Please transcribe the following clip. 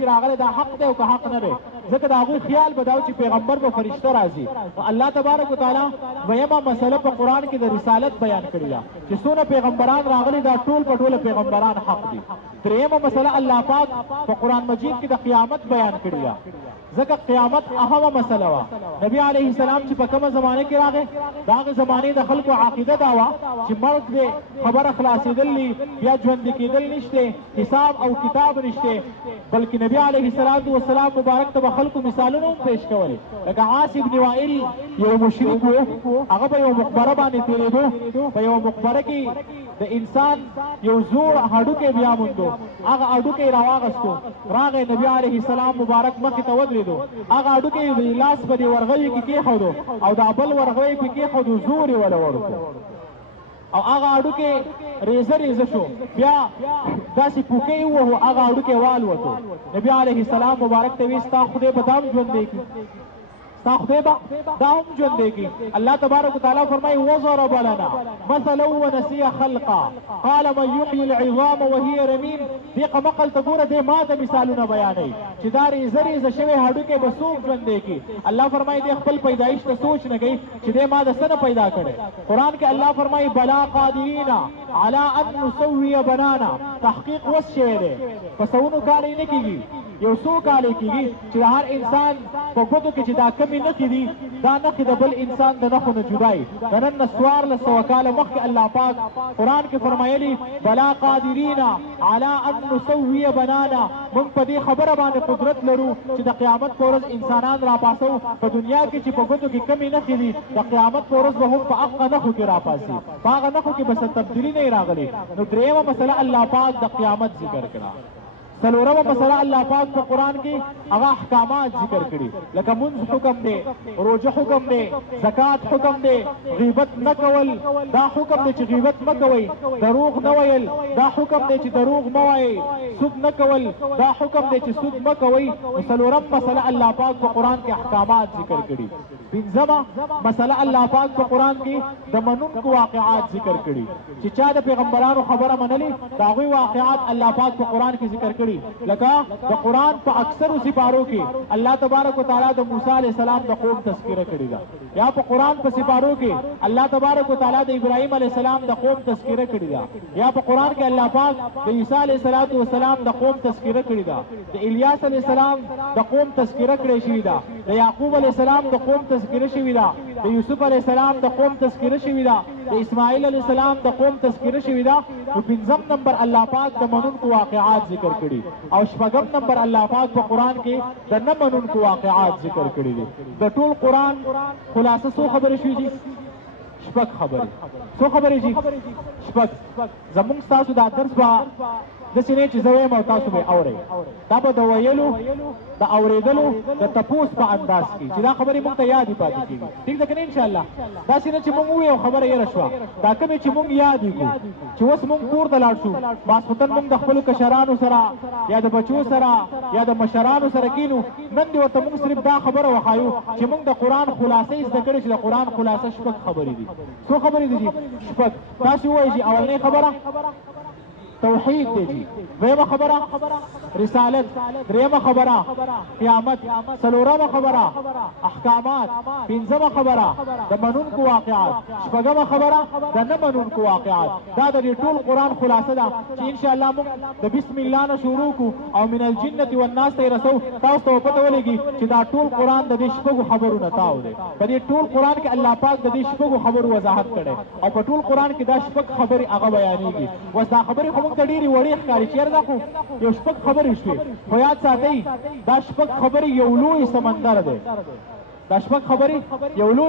چې راغلی دا حق دی او که حق نه دی ځکه د هغوی خیال به دا و چې پیغمبر به فرشته راځي الله تبارک وتعالی دویمه مسله په قرآن کې د رسالت بیان کړې ده چې څونه پیغمبران راغلي دا ټول په ټوله پیغمبران حق دي درېیمه مسله الله پاک په قرآن مجید کې د قیامت بیان کړې ده ځکه قیامت اهمه مسله وه نبی علیه السلام چې په کومه زمانه کې راغی د هغې زمانې د خلکو عقیده دا وه چې مرګ دی خبره خلاصېدل دي بیا ژوندي کېدل نشته حساب او کتاب نشته بلکې نبی علیه السلام مبارک ته به خلکو مثالونه هم پیش کول لکه عاص ابن وائل یو مشرک و هغه په یو مقبره باندې تېرېدو په یو مقبره کې د انسان یو زوړ هډوکی بیا موندو هغه هډوکی راواغستو راغی نبی علیه السلام مبارک مخې ته ودرېدو هغه هډوکی د لاس په دې ورغوي کې کېښودو او دا بل ورغوی پې کېښودو زور یې وله ورکړو او هغه هډوکی ریزه شو بیا داسې پوکۍ ووهو هغه هډوکی والوتو نبی علیه السلام مبارک ته وایي ستا خدای به دا هم ژوندی کړي ستا خدای به دا هم ژوندی کړي الله تبارک وتعالی فرمایي وضرب لنا مثلا ونسي خلقا قال من یحیي العظام وهي رمیم دې قمقل ته ګوره دې ما ته مثالونه بیانوي چې دا ریزه شوی هډوکی به څوک ژوندی کړي الله فرمایي دې خپل پیدایش ته سوچ نه کوي چې دې ما د څه نه پیدا کړی قرآن کې الله فرمایي بلا قادرین علی ان نسوي بنانا تحقیق وس شوی دی په سونو کالی نه کېږي یو څو کالی کېږي چې د هر انسان په ګوتو کې چې دا کمې نښې دي دا نښې د بل انسان د نښو نه جدایي د نن نه 1400 کاله مخکې الله پاک قرآن کې فرمایلي بلا قادرین علی ان نسوي بنانا موږ په دې خبره باندې قدرت لرو چې د قیامت په ورځ انسانان راپاسو په دنیا کې چې په ګوتو کې کمې نښې دي د قیامت په ورځ به هم په هغه نښو کې راپاسي په هغه نښو کې به څه تبدیلي نه راغلي نو درېیمه مسله الله پاک د قیامت ذکر کړه څلورمه مسله الله پاک په قرآن کې هغه احکامات ذکر کړي لکه منځ حکم دی روژه حکم دی زکات حکم دی غیبت نه کول دا حکم دی چې غیبت مه کوئ دروغ نه ویل دا حکم دی چې دروغ مه وایئ سود نه کول دا حکم دی چې سود مه کوئ نو څلورم مسله الله پاک په قرآن کې احکامات ذکر کړي پنځمه مسله الله پاک په قرآن کې د منونکو واقعات ذکر کړي چې چا د پیغمبرانو خبره منلې د هغوی واقعات الله پاک په قرآن کې ذکر کړي لکه د قرآن په اکثرو سپارو کې الله تبارک وتعالی د موسی علیه السلام د قوم تذکره کړې ده یا په قرآن په سپارو کې الله تبارک وتعالی د ابراهیم علیه السلام د قوم تذکره کړې ده یا په قرآن کې الله پاک د عیسی علیه السلام د قوم تذکره کړې ده د الیاس علیه السلام د قوم تذکره کړې شوې ده د یعقوب علیه السلام د قوم تذکره شوې ده د یوسف علیه السلام د قوم تذکره شوې ده د اسماعیل علیه السلام د قوم تذکره شوې ده نو پنځم نمبر الله پاک د منونکو واقعات ذکر کړي او شپږم نمبر الله پاک په قرآن کې د نه منونکو واقعات ذکر کړي دي د ټول قرآن خلاصه څو خبرې شوې دي شپږ خبرې څو خبرې دي شپږ زموږ ستاسو دا درس به داسې نه چې زه وایم او تاسو به اورئ دا به د ویلو د اورېدلو د تپوس په انداز کې چې دا خبرې موږ ته یادې پاتې کېږي ټیک ده که نه انشاءالله داسې نه چې موږ ووایو خبره یېره شوه دا کومې چې موږ یادې کړو چې اوس موږ کور ته لاړ شو ماسخوتن موږ د خپلو کشرانو سره یا د بچو سره یا د مشرانو سره کینو نن دې ورته موږ صرف دا خبره وښایو چې موږ د قرآن خلاصه زده کړې چې د قرآن خلاصه شپږ خبرې دي څو خبرې دي شپږ تاسو ووایئ چې اولنۍ خبره توحید دی جی دویمه خبره رسالت دریمه خبره قیامت څلورمه خبره احکامات پنځمه خبره د منونکو واقعات شپږمه خبره د نه منونکو واقعات دا د ټول قرآن خلاصه ده چې انشاءالله موږ د بسم الله نه شروع کړو او من الجنة والناس ته یې رسو تاسو ته پته ولګي چې دا ټول قرآن د دې شپږو خبرو نه تاو دی په دې ټول قرآن کې الله پاک د دې شپږو خبرو وضاحت کړی او په ټول قرآن کې دا شپږ خبرې هغه بیانېږي اوس دا خبرې خو موږ ته ډېرې وړې ښکاري چېرې دا خو یو شپږ خبرې شوې خو یاد ساتئ دا شپږ خبرې یو لوی سمندر دی دا شپږ خبرې یو لوی